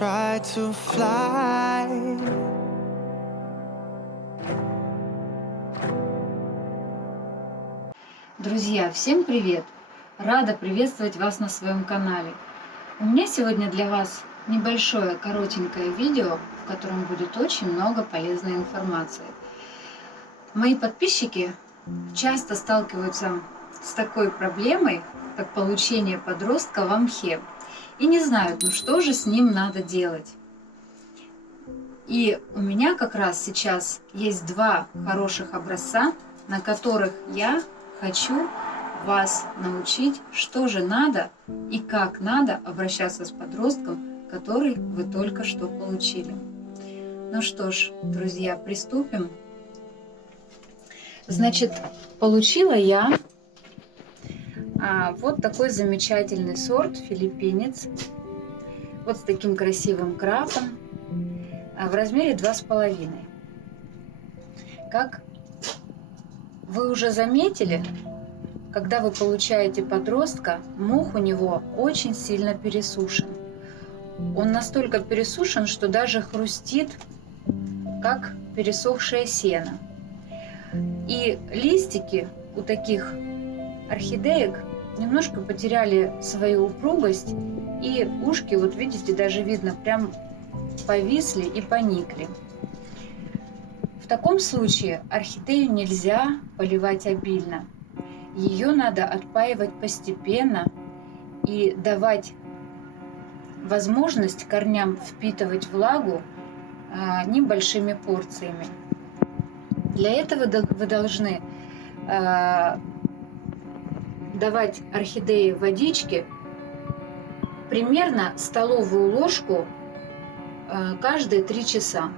try to fly. Друзья, всем привет! Рада приветствовать вас на своем канале. У меня сегодня для вас небольшое коротенькое видео, в котором будет очень много полезной информации. Мои подписчики часто сталкиваются с такой проблемой, как получение подростка в мхе, и не знают, ну что же с ним надо делать. И у меня как раз сейчас есть два хороших образца, на которых я хочу вас научить, что же надо и как надо обращаться с подростком, который вы только что получили. Ну что ж, друзья, приступим. Значит, получила я вот такой замечательный сорт филиппинец, вот с таким красивым крапом, в размере 2,5. Как вы уже заметили, когда вы получаете подростка, мох у него очень сильно пересушен. Он настолько пересушен, что даже хрустит, как пересохшее сено. И листики у таких орхидеек немножко потеряли свою упругость, и ушки, вот видите, даже видно, прям повисли и поникли. В таком случае орхидею нельзя поливать обильно. Ее надо отпаивать постепенно и давать возможность корням впитывать влагу небольшими порциями. Для этого вы должны давать орхидее водички примерно столовую ложку каждые 3 часа.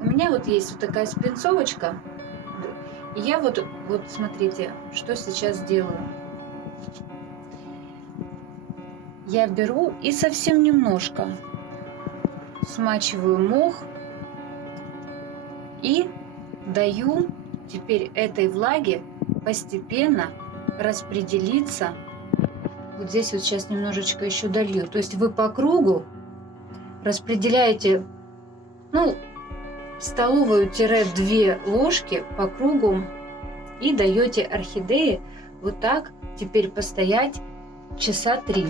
У меня вот есть вот такая спринцовочка, и я вот смотрите, что сейчас делаю. Я беру и совсем немножко смачиваю мох и даю теперь этой влаге постепенно распределиться. Вот здесь вот сейчас немножечко еще долью. То есть вы по кругу распределяете, ну, столовую-2 ложки по кругу и даете орхидее вот так теперь постоять часа 3.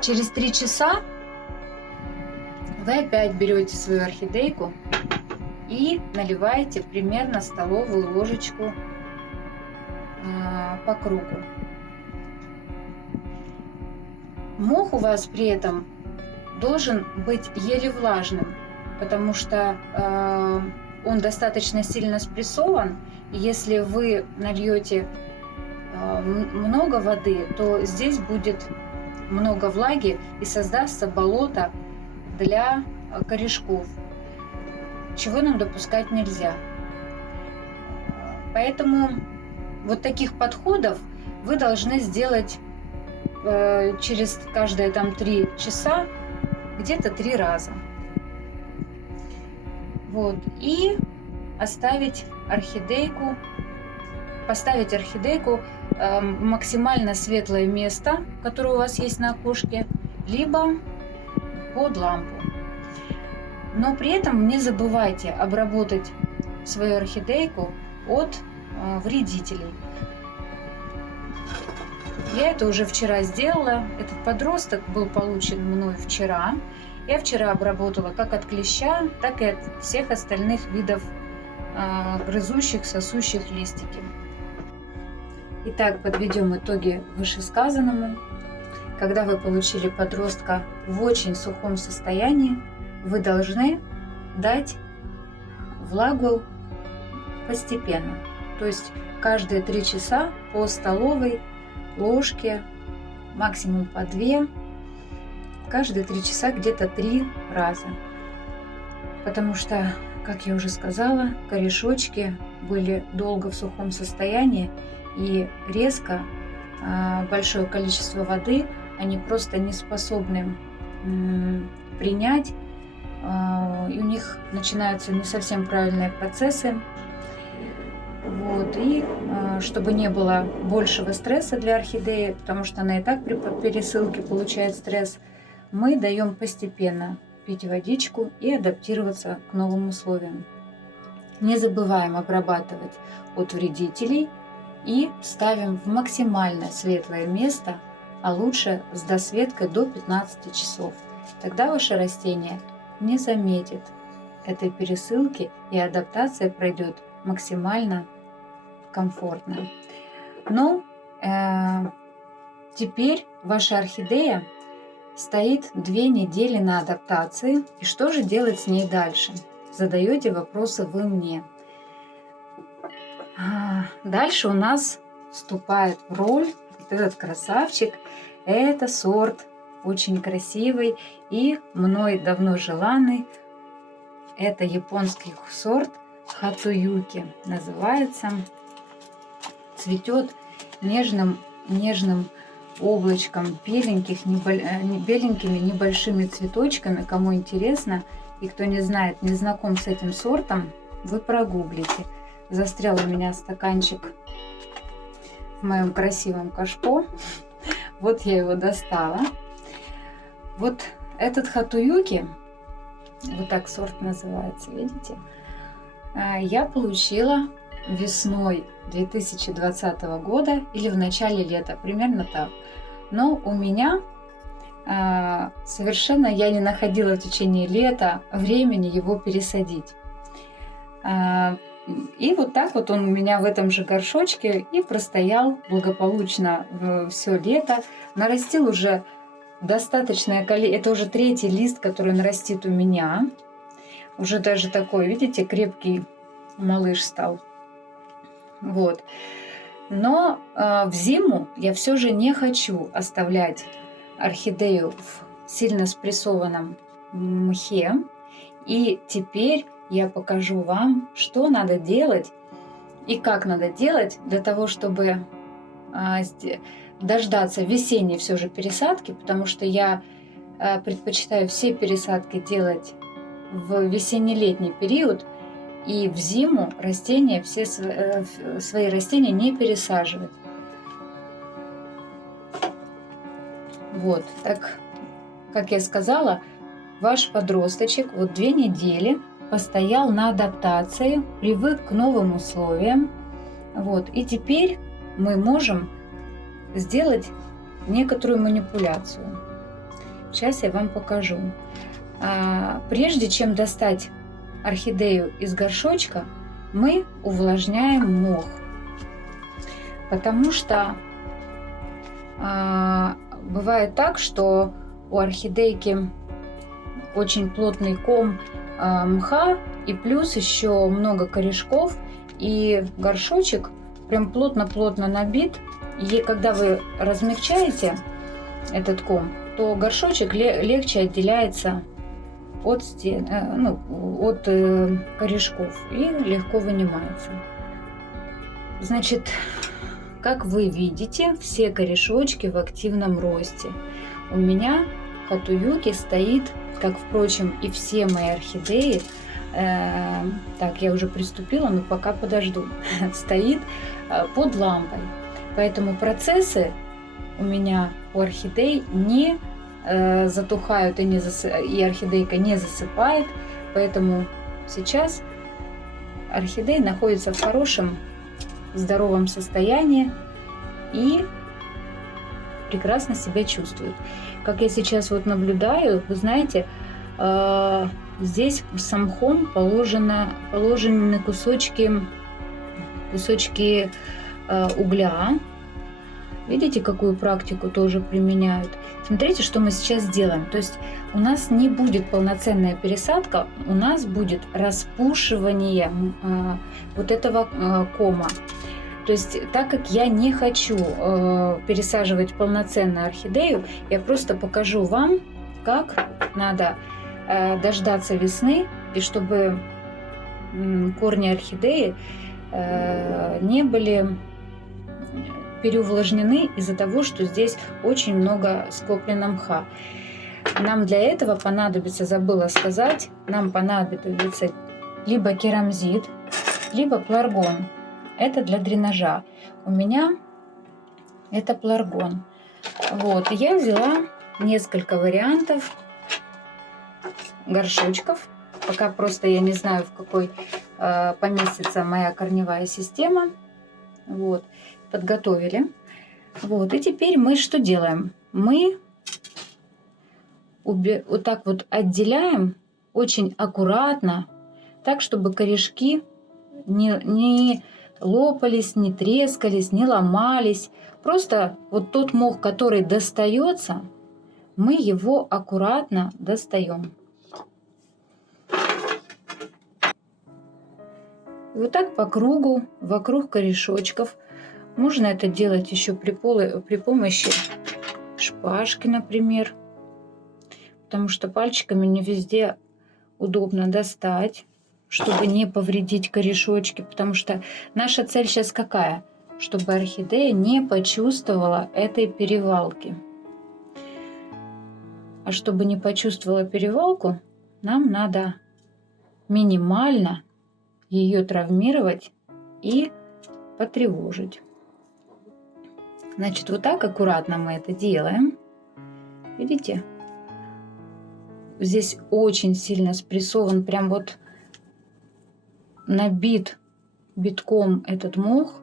Через 3 часа вы опять берете свою орхидейку и наливаете примерно столовую ложечку по кругу. Мох у вас при этом должен быть еле влажным, потому что он достаточно сильно спрессован. И если вы нальете много воды, то здесь будет много влаги и создастся болото для корешков, чего нам допускать нельзя. Поэтому вот таких подходов вы должны сделать через каждые 3 часа где-то 3 раза. Вот, и поставить орхидейку в максимально светлое место, которое у вас есть на окошке, либо под лампу. Но при этом не забывайте обработать свою орхидейку от вредителей. Я это уже вчера сделала. Этот подросток был получен мной вчера. Я вчера обработала как от клеща, так и от всех остальных видов грызущих, сосущих листики. Итак, подведем итоги вышесказанному. Когда вы получили подростка в очень сухом состоянии, вы должны дать влагу постепенно. То есть каждые 3 часа по столовой ложке, максимум по 2, каждые 3 часа где-то 3 раза. Потому что, как я уже сказала, корешочки были долго в сухом состоянии, и резко большое количество воды они просто не способны принять, и у них начинаются не совсем правильные процессы. Вот. И чтобы не было большего стресса для орхидеи, потому что она и так при пересылке получает стресс, мы даем постепенно пить водичку и адаптироваться к новым условиям. Не забываем обрабатывать от вредителей и ставим в максимально светлое место, а лучше с досветкой до 15 часов. Тогда ваше растение не заметит этой пересылки, и адаптация пройдет максимально комфортно. Но теперь ваша орхидея стоит 2 недели на адаптации. И что же делать с ней дальше? Задаете вопросы вы мне. Дальше у нас вступает в роль вот этот красавчик. Это сорт очень красивый и мной давно желанный. Это японский сорт Хатуюки называется. Цветет нежным облачком беленькими небольшими цветочками. Кому интересно и кто не знает, не знаком с этим сортом, вы прогуглите. Застрял у меня стаканчик в моем красивом кашпо. Вот я его достала. Вот этот Хатуюки, вот так сорт называется, видите, я получила весной 2020 года или в начале лета, примерно так. Но у меня совершенно я не находила в течение лета времени его пересадить. И вот так вот он у меня в этом же горшочке и простоял благополучно все лето. Нарастил уже достаточное количество. Это уже 3-й лист, который нарастит у меня. Уже даже такой, видите, крепкий малыш стал. Вот. Но в зиму я все же не хочу оставлять орхидею в сильно спрессованном мхе. И теперь я покажу вам, что надо делать и как надо делать для того, чтобы дождаться весенней все же пересадки, потому что я предпочитаю все пересадки делать в весенне-летний период, и в зиму растения, все свои растения не пересаживать. Вот, так, как я сказала, ваш подросточек вот 2 недели постоял на адаптации, привык к новым условиям. Вот, и теперь мы можем сделать некоторую манипуляцию. Сейчас я вам покажу. Прежде чем достать орхидею из горшочка, мы увлажняем мох, потому что бывает так, что у орхидейки очень плотный ком мха и плюс еще много корешков, и горшочек прям плотно-плотно набит. И когда вы размягчаете этот ком, то горшочек легче отделяется от корешков и легко вынимается. Значит, как вы видите, все корешочки в активном росте. У меня Хатуюки стоит, как, впрочем, и все мои орхидеи. Так, я уже приступила, но пока подожду. Стоит под лампой. Поэтому процессы у меня у орхидей не затухают и орхидейка не засыпает. Поэтому сейчас орхидеи находятся в хорошем, здоровом состоянии и прекрасно себя чувствуют. Как я сейчас вот наблюдаю, вы знаете, здесь с мхом положены кусочки угля. Видите, какую практику тоже применяют? Смотрите, что мы сейчас сделаем. То есть у нас не будет полноценная пересадка, у нас будет распушивание вот этого кома. То есть, так как я не хочу пересаживать полноценную орхидею, я просто покажу вам, как надо дождаться весны, и чтобы корни орхидеи не были переувлажнены из-за того, что здесь очень много скоплено мха. Нам для этого понадобится, забыла сказать, нам понадобится либо керамзит, либо пларгон. Это для дренажа. У меня это пларгон. Вот, я взяла несколько вариантов горшочков. Пока просто я не знаю, в какой поместится моя корневая система. Вот, подготовили. Вот, и теперь мы что делаем? Мы вот так вот отделяем очень аккуратно, так, чтобы корешки не лопались, не трескались, не ломались. Просто вот тот мох, который достается, мы его аккуратно достаем. И вот так по кругу, вокруг корешочков. Можно это делать еще при помощи шпажки, например. Потому что пальчиками не везде удобно достать, чтобы не повредить корешочки. Потому что наша цель сейчас какая? Чтобы орхидея не почувствовала этой перевалки. А чтобы не почувствовала перевалку, нам надо минимально ее травмировать и потревожить. Значит, вот так аккуратно мы это делаем. Видите? Здесь очень сильно спрессован, прям вот набит битком этот мох.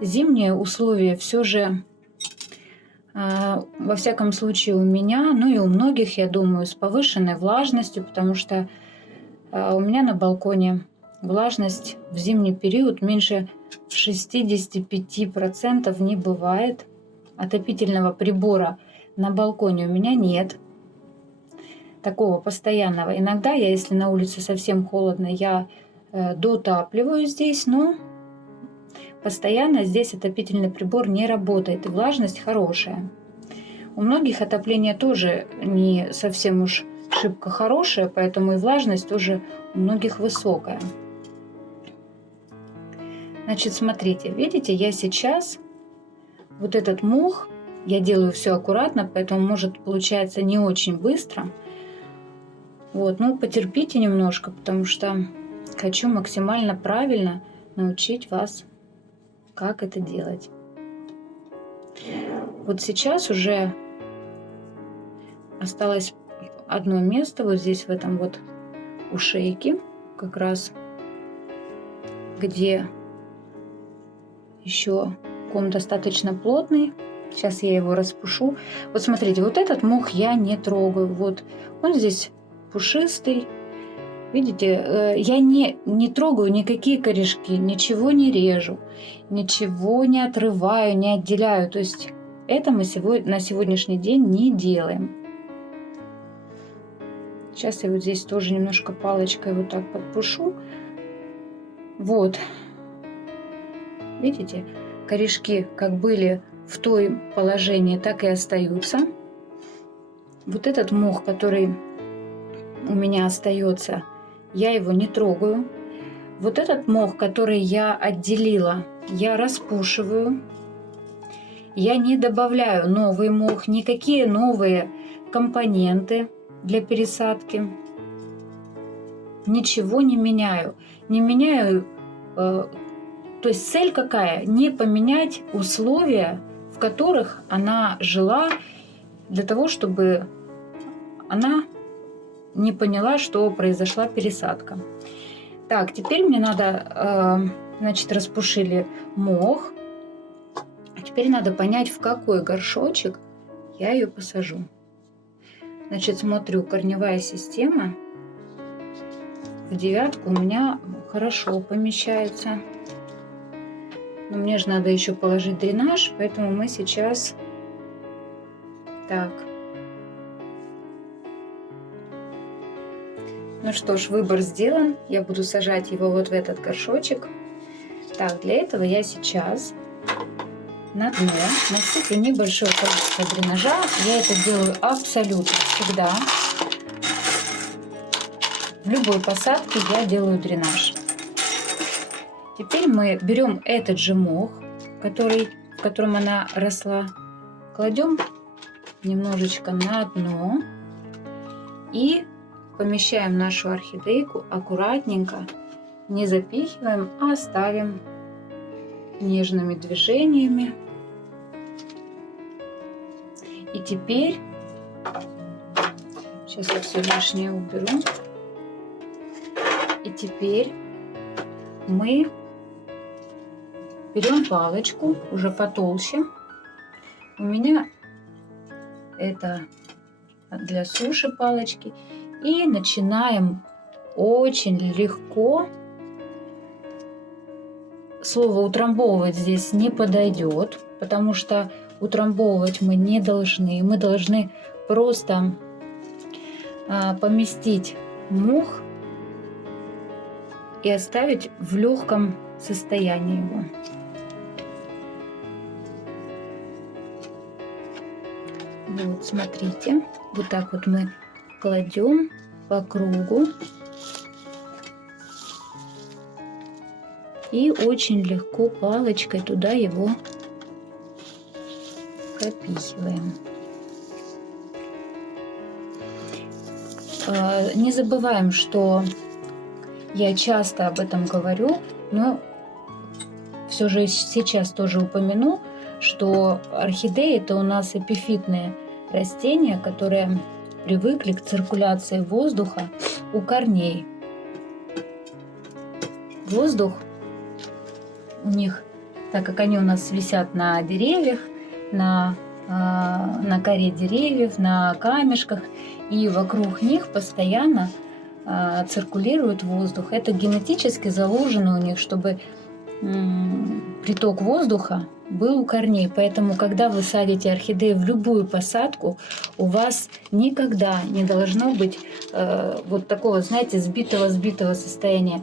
Зимние условия все же, во всяком случае у меня, ну и у многих, я думаю, с повышенной влажностью, потому что у меня на балконе влажность в зимний период меньше 65% не бывает. Отопительного прибора на балконе у меня нет. Такого постоянного. Иногда я, если на улице совсем холодно, я дотапливаю здесь, но постоянно здесь отопительный прибор не работает, и влажность хорошая. У многих отопление тоже не совсем уж шибко хорошее, поэтому и влажность тоже у многих высокая. Значит, смотрите, видите, я сейчас вот этот мох, я делаю все аккуратно, поэтому может получается не очень быстро. Вот, ну потерпите немножко, потому что хочу максимально правильно научить вас, как это делать. Вот сейчас уже осталось одно место, вот здесь в этом вот у шейки, как раз где еще ком достаточно плотный. Сейчас я его распушу. Вот смотрите, вот этот мох я не трогаю. Вот он здесь пушистый. Видите, я не трогаю никакие корешки, ничего не режу, ничего не отрываю, не отделяю. То есть это мы на сегодняшний день не делаем. Сейчас я вот здесь тоже немножко палочкой вот так подпушу. Вот. Видите, корешки как были в том положении, так и остаются. Вот этот мох, который у меня остается, я его не трогаю. Вот этот мох, который я отделила, я распушиваю. Я не добавляю новый мох, никакие новые компоненты для пересадки. Ничего не меняю. Не меняю. То есть цель какая? Не поменять условия, в которых она жила, для того, чтобы она не поняла, что произошла пересадка. Так, теперь мне надо, значит, распушили мох. Теперь надо понять, в какой горшочек я ее посажу. Значит, смотрю, корневая система в 9 у меня хорошо помещается. Но мне же надо еще положить дренаж, поэтому мы сейчас... Так. Ну что ж, выбор сделан. Я буду сажать его вот в этот горшочек. Так, для этого я сейчас на дно насыплю небольшое количество дренажа. Я это делаю абсолютно всегда. В любой посадке я делаю дренаж. Теперь мы берем этот же мох, в котором она росла, кладем немножечко на дно и помещаем нашу орхидейку аккуратненько, не запихиваем, а ставим нежными движениями. И теперь Сейчас я все лишнее уберу. И теперь мы берем палочку, уже потолще. У меня это для суши палочки. И начинаем очень легко. Слово утрамбовывать здесь не подойдет, потому что утрамбовывать мы не должны. Мы должны просто поместить мох и оставить в легком состоянии его. Вот, смотрите, вот так вот мы кладем по кругу и очень легко палочкой туда его пропихиваем. Не забываем, что я часто об этом говорю, но все же сейчас тоже упомяну, что орхидеи это у нас эпифитные растения, которые привыкли к циркуляции воздуха у корней. Воздух у них, так как они у нас висят на деревьях, на коре деревьев, на камешках, и вокруг них постоянно циркулирует воздух. Это генетически заложено у них, чтобы приток воздуха был у корней. Поэтому, когда вы садите орхидеи в любую посадку, у вас никогда не должно быть вот такого, знаете, сбитого состояния.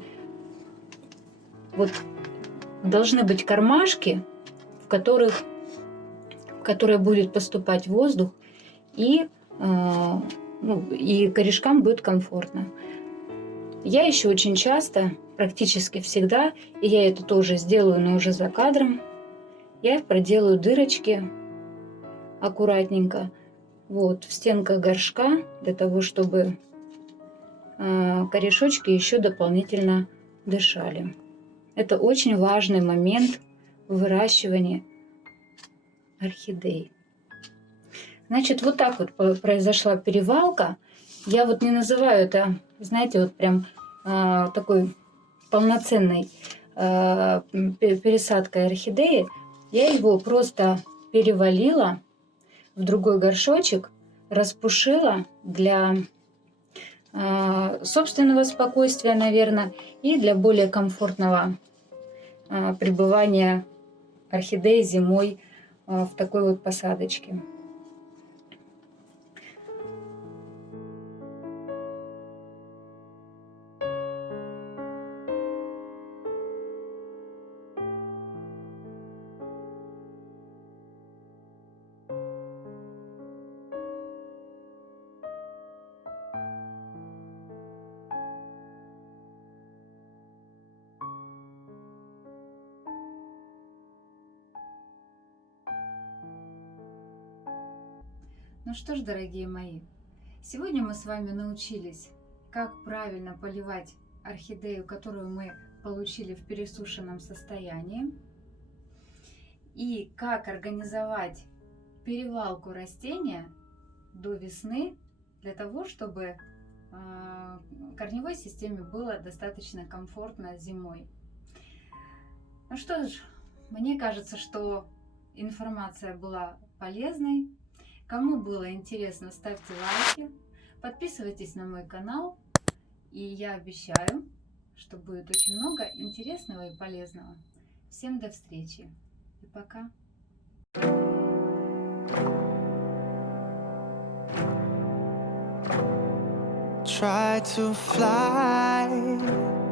Вот должны быть кармашки, в которые будет поступать воздух, и корешкам будет комфортно. Я еще очень часто, практически всегда, и я это тоже сделаю, но уже за кадром, я проделаю дырочки аккуратненько вот в стенках горшка, для того, чтобы корешочки еще дополнительно дышали. Это очень важный момент в выращивании орхидей. Значит, вот так вот произошла перевалка. Я вот не называю это, знаете, вот прям такой полноценной пересадкой орхидеи. Я его просто перевалила в другой горшочек, распушила для собственного спокойствия, наверное, и для более комфортного пребывания орхидеи зимой в такой вот посадочке. Ну что ж, дорогие мои, сегодня мы с вами научились, как правильно поливать орхидею, которую мы получили в пересушенном состоянии, и как организовать перевалку растения до весны для того, чтобы корневой системе было достаточно комфортно зимой. Ну что ж, мне кажется, что информация была полезной. Кому было интересно, ставьте лайки, подписывайтесь на мой канал, и я обещаю, что будет очень много интересного и полезного. Всем до встречи и пока! Try to fly